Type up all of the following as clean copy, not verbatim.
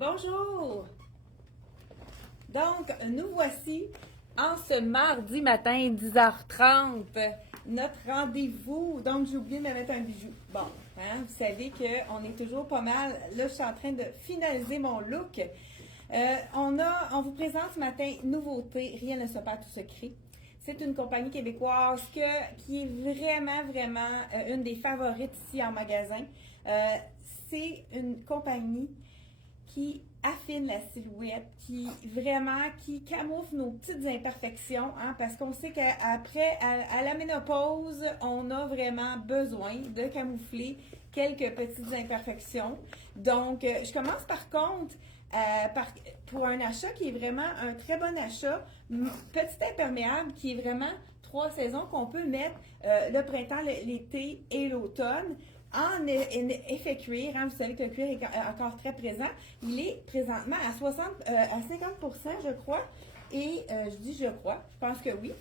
Bonjour! Donc, nous voici en ce mardi matin, 10h30, notre rendez-vous. Donc, j'ai oublié de me mettre un bijou. Bon, hein, vous savez qu'on est toujours pas mal. Là, je suis en train de finaliser mon look. On vous présente ce matin nouveauté, rien ne se perd, tout se crée. C'est une compagnie québécoise qui est vraiment une des favorites ici en magasin. C'est une compagnie qui affine la silhouette, qui camoufle nos petites imperfections, hein, parce qu'on sait qu'après, à la ménopause, on a vraiment besoin de camoufler quelques petites imperfections. Donc, je commence par contre pour un achat qui est vraiment un très bon achat, petit imperméable qui est vraiment 3 saisons qu'on peut mettre le printemps, l'été et l'automne. En effet cuir, hein, vous savez que le cuir est encore très présent. Il est présentement à 50%, je crois. Et je dis je crois, je pense que oui.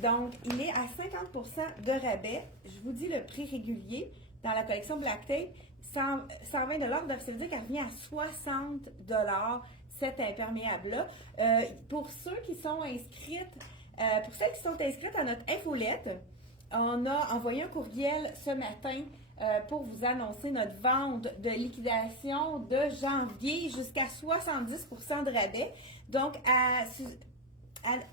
Donc, il est à 50% de rabais. Je vous dis le prix régulier dans la collection Black Tape, 120 $. Donc, ça veut dire qu'elle revient à 60 $, cet imperméable-là. Pour ceux qui sont inscrites, pour celles qui sont inscrites à notre infolette, on a envoyé un courriel ce matin pour vous annoncer notre vente de liquidation de janvier jusqu'à 70% de rabais. Donc,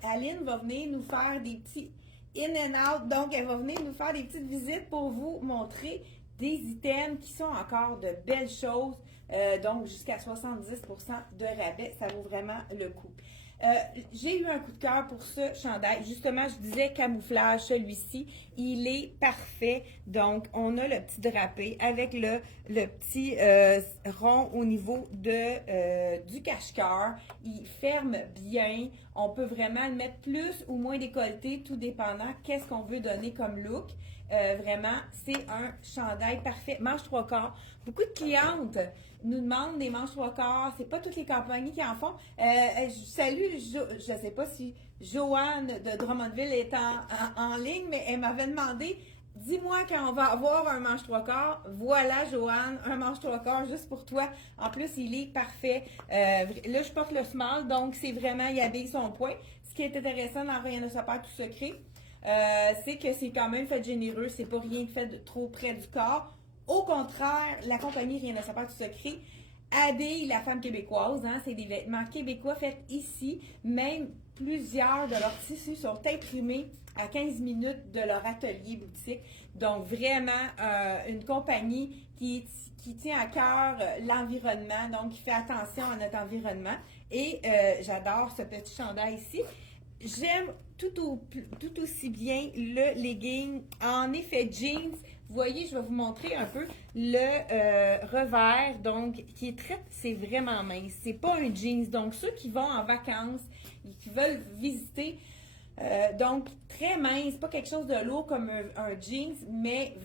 Aline va venir nous faire des petits in and out. Donc, elle va venir nous faire des petites visites pour vous montrer des items qui sont encore de belles choses. Donc, jusqu'à 70% de rabais. Ça vaut vraiment le coup. J'ai eu un coup de cœur pour ce chandail. Justement, je disais camouflage, celui-ci, il est parfait. Donc, on a le petit drapé avec le petit rond au niveau du cache-cœur. Il ferme bien. On peut vraiment le mettre plus ou moins décolleté, tout dépendant qu'est-ce qu'on veut donner comme look. Vraiment, c'est un chandail parfait. Manche 3/4. Beaucoup de clientes nous demandent des manches 3/4. C'est pas toutes les compagnies qui en font. Salut, je ne sais pas si Joanne de Drummondville est en ligne, mais elle m'avait demandé, dis-moi quand on va avoir un manche 3/4. Voilà, Joanne, un manche 3/4 juste pour toi. En plus, il est parfait. Là, je porte le small, donc c'est vraiment, il habille son point. Ce qui est intéressant dans Rien ne se perd, tout se crée, c'est que c'est quand même fait généreux, c'est pas rien fait de trop près du corps. Au contraire, la compagnie Rien ne se perd, tout se crée habille la femme québécoise, hein, c'est des vêtements québécois faits ici. Même plusieurs de leurs tissus sont imprimés à 15 minutes de leur atelier boutique. Donc vraiment une compagnie qui tient à cœur l'environnement, donc qui fait attention à notre environnement. Et j'adore ce petit chandail ici. J'aime tout aussi bien le legging en effet jeans. Vous voyez, je vais vous montrer un peu le revers, donc c'est vraiment mince. C'est pas un jeans. Donc ceux qui vont en vacances, qui veulent visiter, donc très mince, pas quelque chose de lourd comme un jeans, mais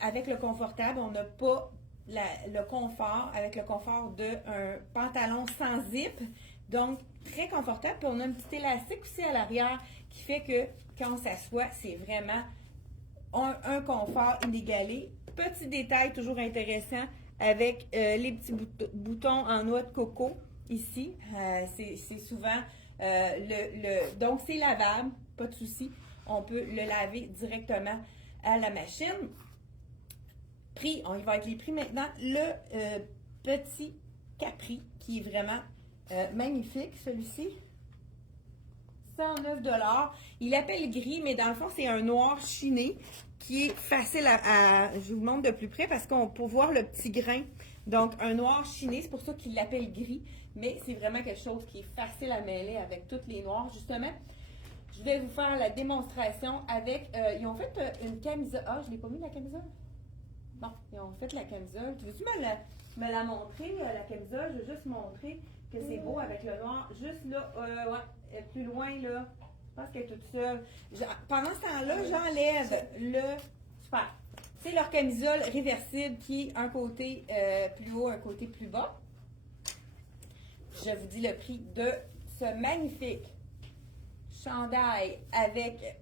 avec le confortable, on n'a pas le confort, avec le confort d'un pantalon sans zip. Donc, très confortable. Puis on a un petit élastique aussi à l'arrière qui fait que quand on s'assoit, c'est vraiment un confort inégalé. Petit détail toujours intéressant avec les petits boutons en noix de coco ici. C'est souvent donc c'est lavable, pas de souci. On peut le laver directement à la machine. Prix, on y va avec les prix maintenant. Le petit capri qui est vraiment magnifique, celui-ci. 109 $. Il appelle gris, mais dans le fond, c'est un noir chiné qui est facile je vous montre de plus près parce qu'on peut voir le petit grain. Donc, un noir chiné, c'est pour ça qu'il l'appelle gris, mais c'est vraiment quelque chose qui est facile à mêler avec toutes les noirs. Justement, je vais vous faire la démonstration avec, ils ont fait une camisole. Ah, je ne l'ai pas mis la camisole? Bon, ils ont fait la camisole. Tu veux-tu me la montrer, la camisole? Je veux juste montrer que c'est beau avec le noir. Juste là, ouais, plus loin, là. Je pense qu'elle est toute seule. Pendant ce temps-là, j'enlève le... Super. C'est leur camisole réversible qui est un côté plus haut, un côté plus bas. Je vous dis le prix de ce magnifique chandail avec...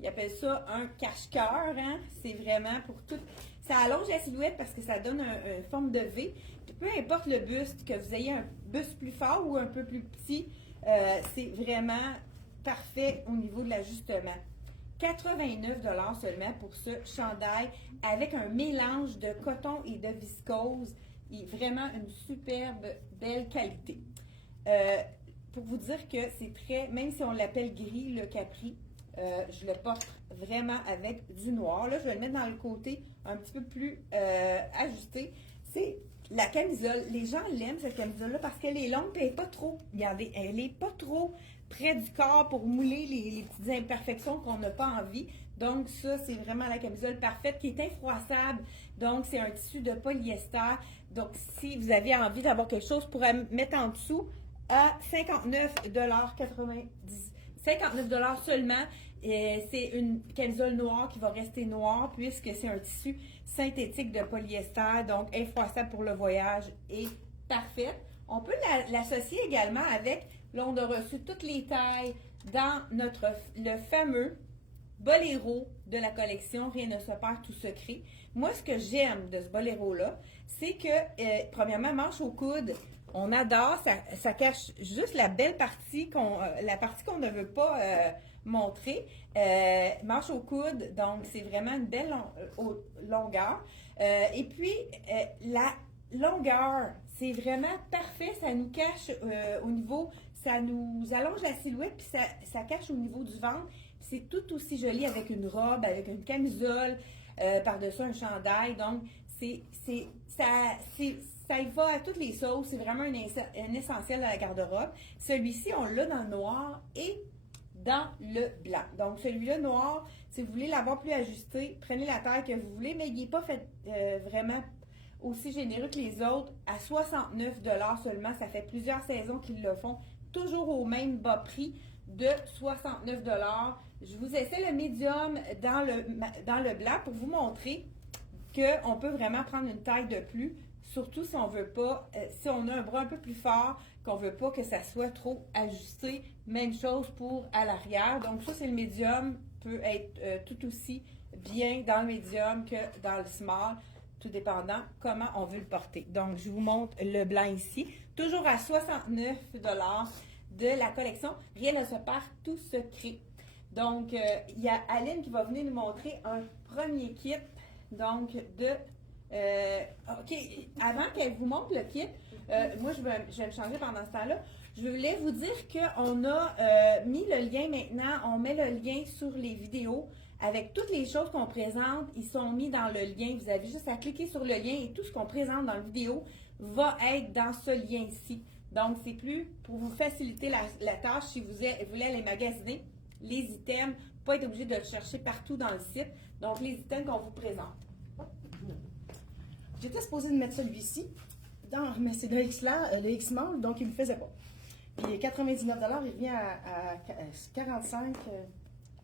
Ils appellent ça un cache-cœur, hein? C'est vraiment pour tout. Ça allonge la silhouette parce que ça donne une forme de V. Puis peu importe le buste, que vous ayez un buste plus fort ou un peu plus petit, c'est vraiment parfait au niveau de l'ajustement. 89 $ seulement pour ce chandail avec un mélange de coton et de viscose. Et vraiment une superbe, belle qualité. Pour vous dire que c'est très, même si on l'appelle gris, le capri, je le porte vraiment avec du noir. Là, je vais le mettre dans le côté un petit peu plus ajusté. C'est la camisole. Les gens l'aiment, cette camisole-là, parce qu'elle est longue et elle n'est pas trop, regardez, elle n'est pas trop près du corps pour mouler les petites imperfections qu'on n'a pas envie. Donc, ça, c'est vraiment la camisole parfaite qui est infroissable. Donc, c'est un tissu de polyester. Donc, si vous avez envie d'avoir quelque chose pour mettre en dessous, à 59,90 $. 59 $ seulement. C'est une camisole noire qui va rester noire puisque c'est un tissu synthétique de polyester, donc infroissable pour le voyage et parfaite. On peut l'associer également avec, là on a reçu toutes les tailles dans le fameux boléro de la collection Rien ne se perd, tout se crée. Moi, ce que j'aime de ce boléro-là, c'est que, premièrement, manche au coude, on adore, ça cache juste la belle partie, la partie qu'on ne veut pas montrer. Manche au coude, donc c'est vraiment une belle longueur. Et puis, la longueur, c'est vraiment parfait, ça nous cache au niveau, ça nous allonge la silhouette, puis ça cache au niveau du ventre. C'est tout aussi joli avec une robe, avec une camisole, par-dessus un chandail. Donc, ça y va à toutes les sauces. C'est vraiment un essentiel de la garde-robe. Celui-ci, on l'a dans le noir et dans le blanc. Donc, celui-là noir, si vous voulez l'avoir plus ajusté, prenez la taille que vous voulez, mais il n'est pas fait vraiment aussi généreux que les autres. À 69 $ seulement, ça fait plusieurs saisons qu'ils le font, toujours au même bas prix de 69 $. Je vous essaie le médium dans le blanc pour vous montrer qu'on peut vraiment prendre une taille de plus, surtout si on veut pas, si on a un bras un peu plus fort, qu'on veut pas que ça soit trop ajusté. Même chose pour à l'arrière. Donc ça, c'est le médium, peut être tout aussi bien dans le médium que dans le small, tout dépendant comment on veut le porter. Donc, je vous montre le blanc ici, toujours à 69 $ de la collection Rien ne se perd, tout se crée. Donc, il y a Aline qui va venir nous montrer un premier kit, donc OK, avant qu'elle vous montre le kit, moi, je vais me changer pendant ce temps-là. Je voulais vous dire qu'on a mis le lien maintenant, on met le lien sur les vidéos avec toutes les choses qu'on présente. Ils sont mis dans le lien. Vous avez juste à cliquer sur le lien et tout ce qu'on présente dans la vidéo va être dans ce lien-ci. Donc, c'est plus pour vous faciliter la tâche si vous voulez aller magasiner les items, pas être obligé de le chercher partout dans le site. Donc, les items qu'on vous présente. J'étais supposée de mettre celui-ci, mais c'est le X-Mall, donc il ne me faisait pas. Puis 99 $, il revient à 45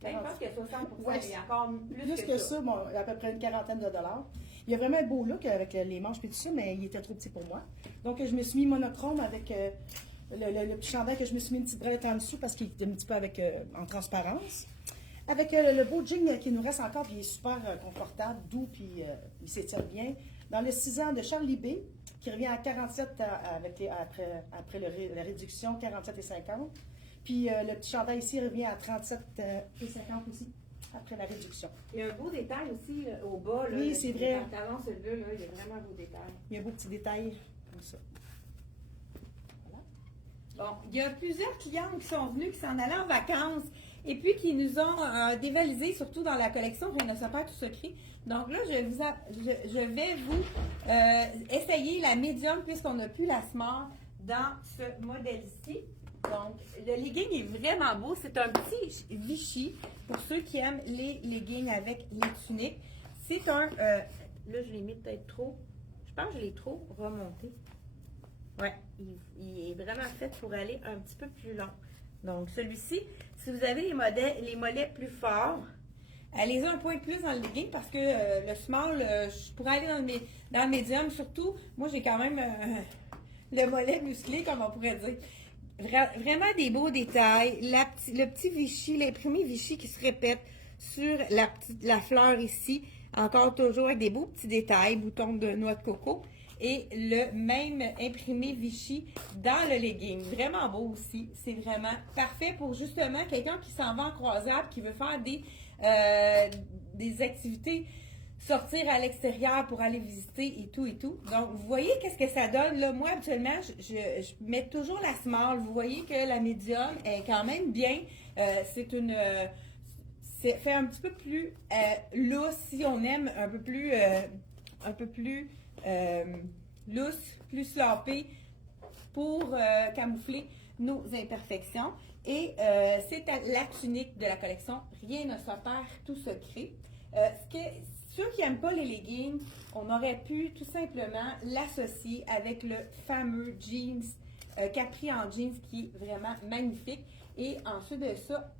Je pense que 60 %, ouais, il y a encore plus que ça, bon, à peu près une quarantaine de dollars. Il y a vraiment un beau look avec les manches et tout ça, mais il était trop petit pour moi. Donc je me suis mis monochrome avec le petit chandail que je me suis mis une petite brette en dessous parce qu'il était un petit peu en transparence. Avec le beau jean qui nous reste encore, puis il est super confortable, doux, puis il s'étire bien. Dans le 6 ans de Charlie B, qui revient à 47 après la réduction, 47,50. Puis le petit chandail ici revient à 37,50 aussi, après la réduction. Il y a un beau détail aussi au bas. Là, oui, c'est vrai. Le pantalon, celui-là, il y a vraiment un beau détail. Il y a un beau petit détail comme ça. Bon, il y a plusieurs clients qui sont venus, qui s'en allaient en vacances et puis qui nous ont dévalisé, surtout dans la collection Rien ne se perd, tout se crée. Donc là, je vais vous essayer la médium puisqu'on n'a plus la small dans ce modèle-ci. Donc, le legging est vraiment beau. C'est un petit Vichy pour ceux qui aiment les leggings avec les tuniques. C'est un... là, je l'ai mis peut-être trop. Je pense que je l'ai trop remonté. Ouais, il est vraiment fait pour aller un petit peu plus long. Donc, celui-ci, si vous avez les mollets plus forts, allez-y un point de plus dans le legging parce que le small, je pourrais aller dans le médium. Surtout, moi, j'ai quand même le mollet musclé, comme on pourrait dire. Vraiment des beaux détails. Le petit Vichy, l'imprimé Vichy qui se répète sur la fleur ici, Encore toujours avec des beaux petits détails, boutons de noix de coco. Et le même imprimé Vichy dans le legging. Vraiment beau aussi. C'est vraiment parfait pour justement quelqu'un qui s'en va en croisade, qui veut faire des activités, sortir à l'extérieur pour aller visiter et tout et tout. Donc, vous voyez qu'est-ce que ça donne là? Moi, habituellement, je mets toujours la small. Vous voyez que la médium est quand même bien. C'est fait un petit peu plus loose si on aime un peu plus loose, plus sloppy pour camoufler nos imperfections. Et c'est la tunique de la collection Rien ne se perd, tout se crée. Ceux qui n'aiment pas les leggings, on aurait pu tout simplement l'associer avec le fameux jeans, Capri en jeans qui est vraiment magnifique. Et ensuite de ça,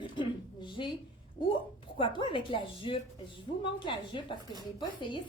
ou pourquoi pas avec la jupe. Je vous montre la jupe parce que je n'ai pas essayé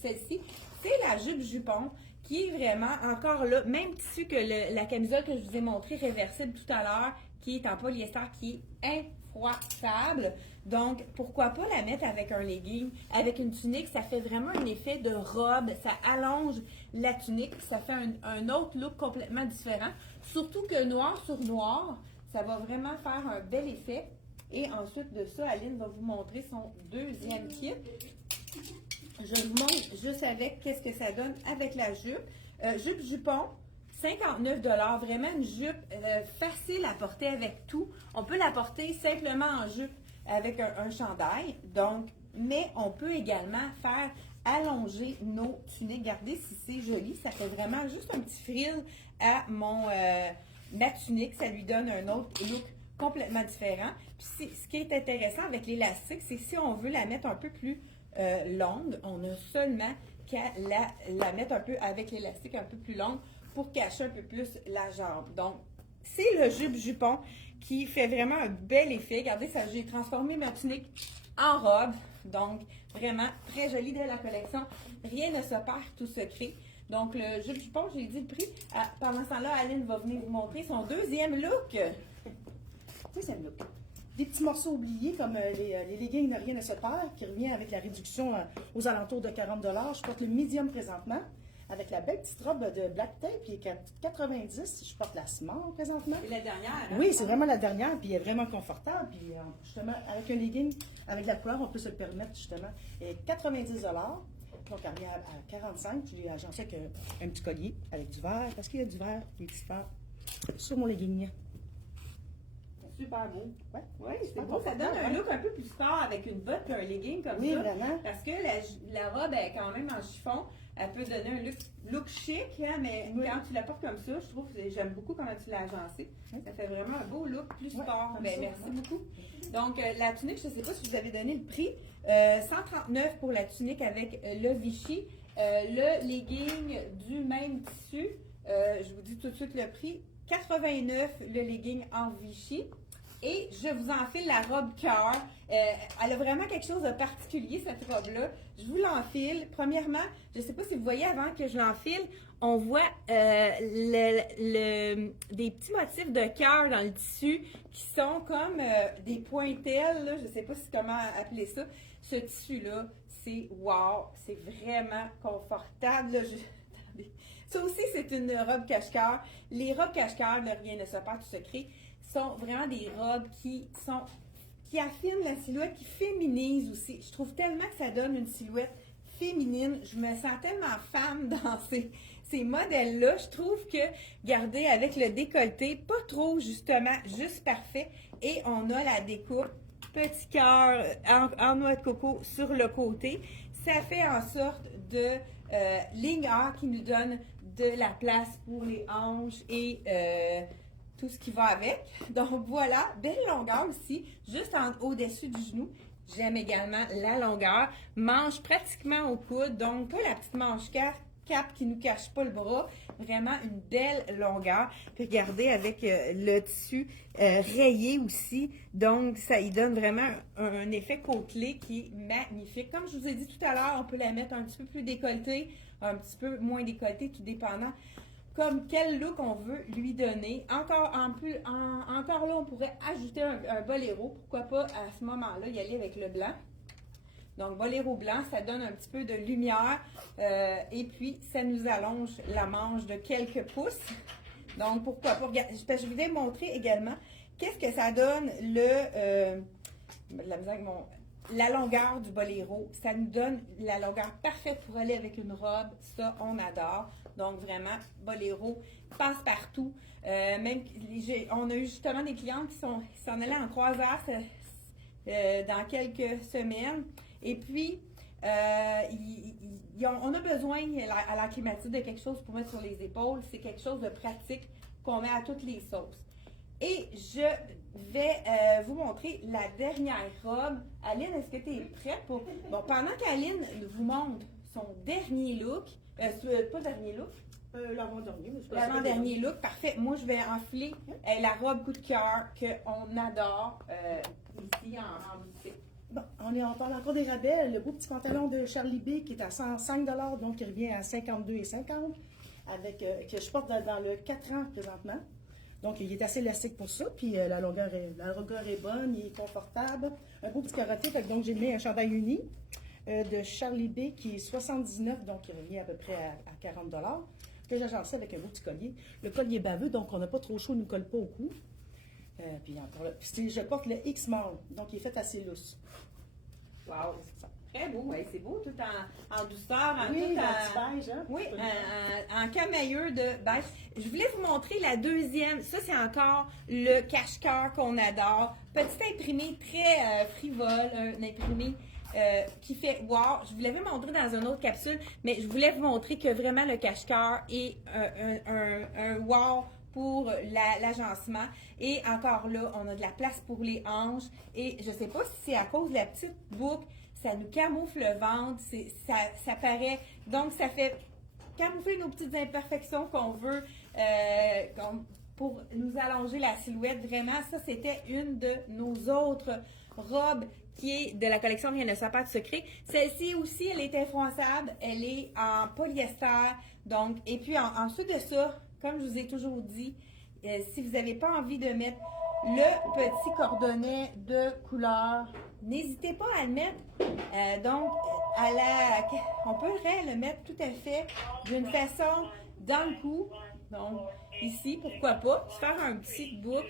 celle-ci. C'est la jupe jupon qui est vraiment encore là, même tissu que la camisole que je vous ai montré réversible tout à l'heure, qui est en polyester, qui est infroissable. Donc, pourquoi pas la mettre avec un legging, avec une tunique, ça fait vraiment un effet de robe, ça allonge la tunique, ça fait un autre look complètement différent. Surtout que noir sur noir, ça va vraiment faire un bel effet. Et ensuite de ça, Aline va vous montrer son deuxième kit. Je vous montre juste avec qu'est-ce que ça donne avec la jupe. Jupe jupon, 59 $. Vraiment une jupe facile à porter avec tout. On peut la porter simplement en jupe avec un chandail. Donc, mais on peut également faire allonger nos tuniques. Regardez si c'est joli. Ça fait vraiment juste un petit frill à ma tunique. Ça lui donne un autre look complètement différent. Puis ce qui est intéressant avec l'élastique, c'est que si on veut la mettre un peu plus longue, on a seulement qu'à la mettre un peu avec l'élastique un peu plus longue pour cacher un peu plus la jambe. Donc, c'est le jupe jupon qui fait vraiment un bel effet. Regardez, ça, j'ai transformé ma tunique en robe. Donc, vraiment très jolie de la collection. Rien ne se perd, tout se crée. Donc, le jupe jupon, j'ai dit le prix. Pendant ce temps-là, Aline va venir vous montrer son deuxième look. Deuxième look. Des petits morceaux oubliés comme les leggings de Rien ne se perd, qui revient avec la réduction aux alentours de 40 $. Je porte le medium présentement, avec la belle petite robe de black tape qui est 90. Je porte la small présentement. C'est la dernière. Hein? Oui, c'est vraiment la dernière, puis elle est vraiment confortable. Puis justement, avec un legging, avec la couleur, on peut se le permettre justement. Et 90 $. Donc, elle revient à 45. Je l'ai agencé avec un petit collier avec du verre, parce qu'il y a du verre, des petits verres sur mon legging. Super beau. Ouais, oui, c'est beau. Ça donne un look un peu plus sport avec une botte et un legging comme ça. Oui, vraiment. Parce que la robe est quand même en chiffon. Elle peut donner un look chic, hein, mais quand tu la portes comme ça, je trouve que j'aime beaucoup comment tu l'as agencée. Ça fait vraiment un beau look plus sport. Merci beaucoup. Donc, la tunique, je ne sais pas si vous avez donné le prix. 139 pour la tunique avec le Vichy. Le legging du même tissu, je vous dis tout de suite le prix. 89 le legging en Vichy. Et je vous enfile la robe cœur. Elle a vraiment quelque chose de particulier, cette robe-là. Je vous l'enfile. Premièrement, je ne sais pas si vous voyez avant que je l'enfile, on voit des petits motifs de cœur dans le tissu qui sont comme des pointelles. Là. Je ne sais pas comment appeler ça. Ce tissu-là, c'est wow! C'est vraiment confortable. Là. Attendez. Ça aussi, c'est une robe cache-cœur. Les robes cache-cœur, Rien ne se perd, tout se crée, sont vraiment des robes qui affinent la silhouette, qui féminisent aussi. Je trouve tellement que ça donne une silhouette féminine. Je me sens tellement femme dans ces modèles-là. Je trouve que, regardez, avec le décolleté, pas trop justement, juste parfait. Et on a la découpe petit cœur en noix de coco sur le côté. Ça fait en sorte de ligne A qui nous donne de la place pour les hanches et tout ce qui va avec. Donc voilà, belle longueur ici, juste au-dessus du genou. J'aime également la longueur. Manche pratiquement au coude, donc pas la petite manche cap qui nous cache pas le bras. Vraiment une belle longueur. Puis regardez avec le tissu rayé aussi. Donc ça y donne vraiment un effet côtelé qui est magnifique. Comme je vous ai dit tout à l'heure, on peut la mettre un petit peu plus décolletée, un petit peu moins décolletée, tout dépendant comme quel look on veut lui donner. Encore là, on pourrait ajouter un boléro. Pourquoi pas à ce moment-là y aller avec le blanc. Donc, boléro blanc, ça donne un petit peu de lumière et puis ça nous allonge la manche de quelques pouces. Donc, pourquoi pas? Je voulais montrer également qu'est-ce que ça donne la longueur du boléro. Ça nous donne la longueur parfaite pour aller avec une robe. Ça, on adore. Donc, vraiment, boléro passe partout. On a eu justement des clientes qui s'en allaient en croisière dans quelques semaines. Et puis, on a besoin à la climatique de quelque chose pour mettre sur les épaules. C'est quelque chose de pratique qu'on met à toutes les sauces. Et je vais vous montrer la dernière robe. Aline, est-ce que tu es prête pour... Bon, pendant qu'Aline vous montre son dernier look, pas dernier look, L'avant-dernier. l'avant-dernier look, parfait. Moi, je vais enfiler la robe coup de cœur qu'on adore ici en boutique. Bon, on parle encore des rabais. Le beau petit pantalon de Charlie B qui est à 105 $, donc il revient à 52,50 $, que je porte dans le 4 ans présentement. Donc, il est assez élastique pour ça, puis la longueur est bonne, il est confortable. Un beau petit carotté, donc j'ai mis un chandail uni de Charlie B qui est 79, donc il revient à peu près à 40 $. Que j'agence avec un beau petit collier. Le collier est baveux, donc on n'a pas trop chaud, il ne nous colle pas au cou. Puis encore là, je porte le X-Mall, donc il est fait assez lousse. Wow! Très beau, ouais, c'est beau, tout en douceur, Oui, tout en petit beige, hein? Oui, en camailleux de beige. Je voulais vous montrer la deuxième. Ça, c'est encore le cache-cœur qu'on adore. Petit imprimé très frivole, un imprimé qui fait wow. Je vous l'avais montré dans une autre capsule, mais je voulais vous montrer que vraiment le cache-cœur est un wow pour l'agencement. Et encore là, on a de la place pour les hanches. Et je ne sais pas si c'est à cause de la petite boucle, ça nous camoufle le ventre, ça paraît. Donc, ça fait camoufler nos petites imperfections qu'on veut pour nous allonger la silhouette. Vraiment, ça, c'était une de nos autres robes qui est de la collection Rien ne sort pas de secret. Celle-ci aussi, elle est influençable. Elle est en polyester. Donc, et puis, ensuite de ça, comme je vous ai toujours dit, si vous n'avez pas envie de mettre le petit cordonnet de couleur, n'hésitez pas à le mettre. Donc, on pourrait le mettre tout à fait d'une façon dans le cou. Donc, ici, pourquoi pas, faire un petit boucle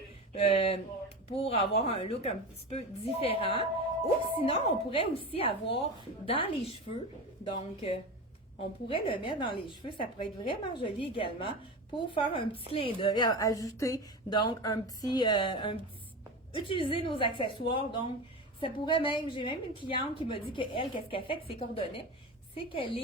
pour avoir un look un petit peu différent. Ou sinon, on pourrait aussi avoir dans les cheveux. Donc, on pourrait le mettre dans les cheveux. Ça pourrait être vraiment joli également pour faire un petit clin d'œil, ajouter donc un petit utiliser nos accessoires. Donc, ça pourrait même, j'ai même une cliente qui m'a dit qu'elle, qu'est-ce qu'elle fait avec ses coordonnées, c'est qu'elle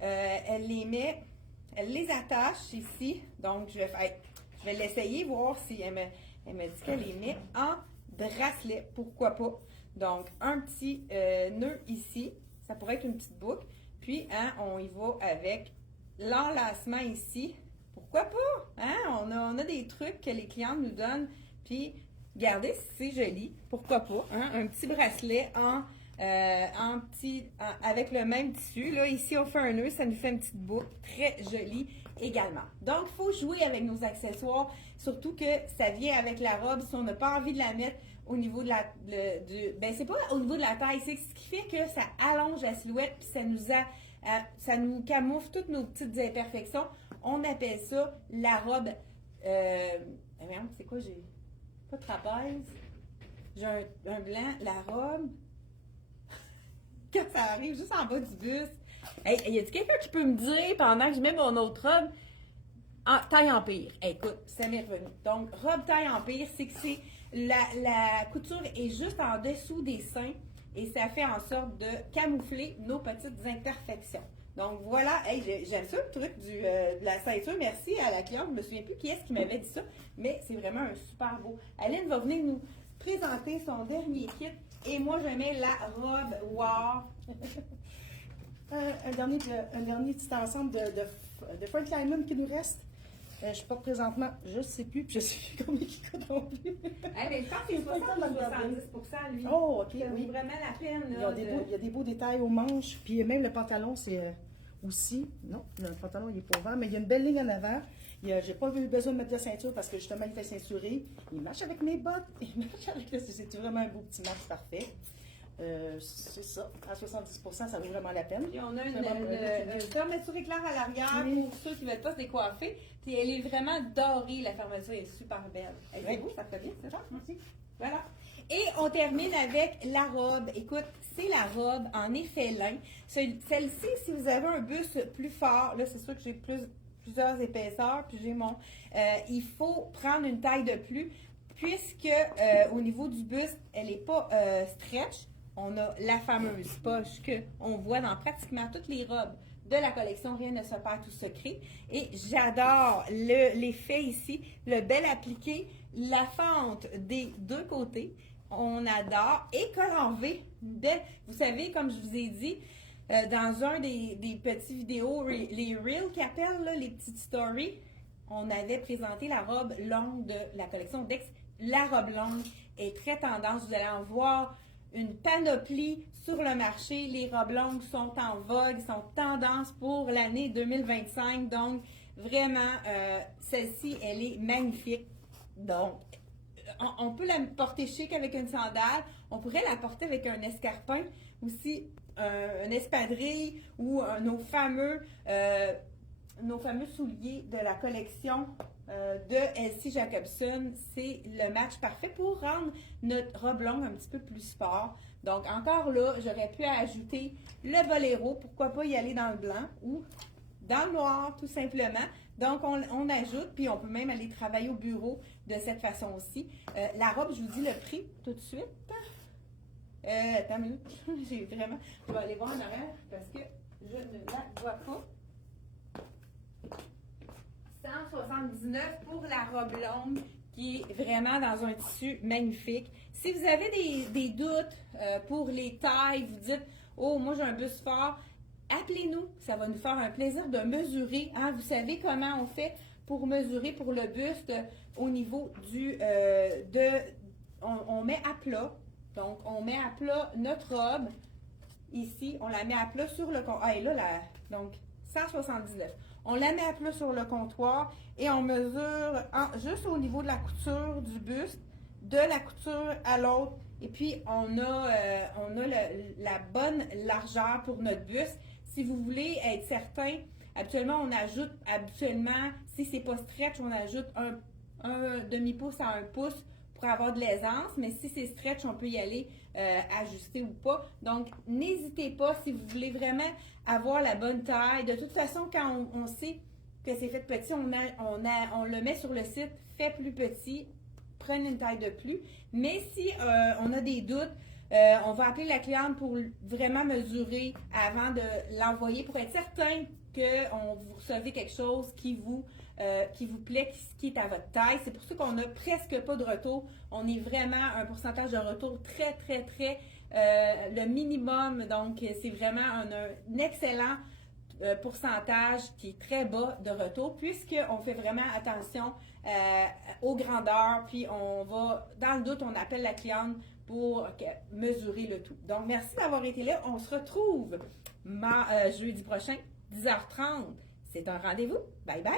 elle les attache ici. Donc, je vais l'essayer, voir si elle me dit qu'elle les met en bracelet, pourquoi pas. Donc, un petit nœud ici, ça pourrait être une petite boucle. Puis, on y va avec l'enlacement ici. Pourquoi pas? On a des trucs que les clientes nous donnent. Puis, regardez, c'est joli. Pourquoi pas? Un petit bracelet avec le même tissu. Là, ici, on fait un nœud, ça nous fait une petite boucle très jolie également. Donc, il faut jouer avec nos accessoires, surtout que ça vient avec la robe. Si on n'a pas envie de la mettre au niveau de c'est pas au niveau de la taille, c'est ce qui fait que ça allonge la silhouette, puis ça nous camoufle toutes nos petites imperfections. On appelle ça la robe. C'est quoi, j'ai pas de trapèze. J'ai un blanc, la robe. Quand ça arrive juste en bas du buste. Hey, y a-t-il quelqu'un qui peut me dire pendant que je mets mon autre robe taille empire? Hey, écoute, ça m'est revenu. Donc, robe taille empire, c'est que la couture est juste en dessous des seins et ça fait en sorte de camoufler nos petites imperfections. Donc voilà, hey, j'aime ça le truc de la ceinture. Merci à la cliente, je me souviens plus qui est-ce qui m'avait dit ça, mais c'est vraiment un super beau. Aline va venir nous présenter son dernier kit et moi je mets la robe Wow. Un dernier petit ensemble de Frank Lyman qui nous reste. Je porte présentement, je ne sais plus, puis je ne sais plus combien il coûte non plus. Mais je pense que c'est 70% lui. Oh, ok, ça oui. vaut vraiment la peine. Là, il y a des beaux détails aux manches, puis même le pantalon, c'est aussi, non, le pantalon, il est pas ouvert, mais il y a une belle ligne en avant. J'ai pas eu besoin de mettre de ceinture parce que justement, il fait ceinturé. Il marche avec mes bottes, il marche avec le... C'est vraiment un beau petit match parfait. C'est ça. À 70%, ça vaut vraiment la peine. Puis on a une une fermeture éclair à l'arrière Oui. pour ceux qui ne veulent pas se décoiffer. Puis elle est vraiment dorée, la fermeture est super belle. Hey, c'est beau, ça fait bien, ça? Merci. Voilà. Et on termine avec la robe. Écoute, c'est la robe en effet lin. Celle-ci, si vous avez un buste plus fort, là, c'est sûr que j'ai plusieurs épaisseurs, puis j'ai mon... il faut prendre une taille de plus, puisque au niveau du buste, elle n'est pas stretch. On a la fameuse poche qu'on voit dans pratiquement toutes les robes de la collection Rien ne se perd, tout se crée. Et j'adore l'effet ici, le bel appliqué, la fente des deux côtés. On adore. Et col en V. Vous savez, comme je vous ai dit, dans un des petits vidéos, les Reels qui appellent, là, les petites stories, on avait présenté la robe longue de la collection Dex. La robe longue est très tendance. Vous allez en voir une panoplie sur le marché. Les robes longues sont en vogue, sont tendance pour l'année 2025. Donc, vraiment, celle-ci, elle est magnifique. Donc, on peut la porter chic avec une sandale. On pourrait la porter avec un escarpin aussi, un espadrille ou nos fameux souliers de la collection de Elsie Jacobson. C'est le match parfait pour rendre notre robe longue un petit peu plus sport. Donc, encore là, j'aurais pu ajouter le boléro. Pourquoi pas y aller dans le blanc ou dans le noir, tout simplement. Donc, on ajoute, puis on peut même aller travailler au bureau de cette façon aussi. La robe, je vous dis le prix tout de suite. Attends une minute. J'ai vraiment... Je vais aller voir en arrière parce que je ne la vois pas. 179 pour la robe longue qui est vraiment dans un tissu magnifique. Si vous avez des doutes pour les tailles, vous dites « Oh, moi j'ai un buste fort », appelez-nous. Ça va nous faire un plaisir de mesurer. Hein? Vous savez comment on fait pour mesurer pour le buste au niveau du... on met à plat. Donc, on met à plat notre robe. Ici, on la met à plat sur le... Ah, et là, donc, 179. On la met à plat sur le comptoir et on mesure juste au niveau de la couture du buste, de la couture à l'autre. Et puis, on a la bonne largeur pour notre buste. Si vous voulez être certain, habituellement, si c'est pas stretch, on ajoute un demi-pouce à 1 pouce pour avoir de l'aisance. Mais si c'est stretch, on peut y aller ajuster ou pas. Donc, n'hésitez pas si vous voulez vraiment avoir la bonne taille. De toute façon, quand on sait que c'est fait petit, on le met sur le site, fait plus petit, prenez une taille de plus. Mais si on a des doutes, on va appeler la cliente pour vraiment mesurer avant de l'envoyer pour être certain que vous recevez quelque chose qui vous plaît, qui est à votre taille. C'est pour ça qu'on n'a presque pas de retour. On est vraiment un pourcentage de retour très, très, très le minimum. Donc, c'est vraiment un excellent pourcentage qui est très bas de retour puisqu'on fait vraiment attention aux grandeurs. Puis, on va, dans le doute, on appelle la cliente pour mesurer le tout. Donc, merci d'avoir été là. On se retrouve jeudi prochain, 10h30. C'est un rendez-vous. Bye bye!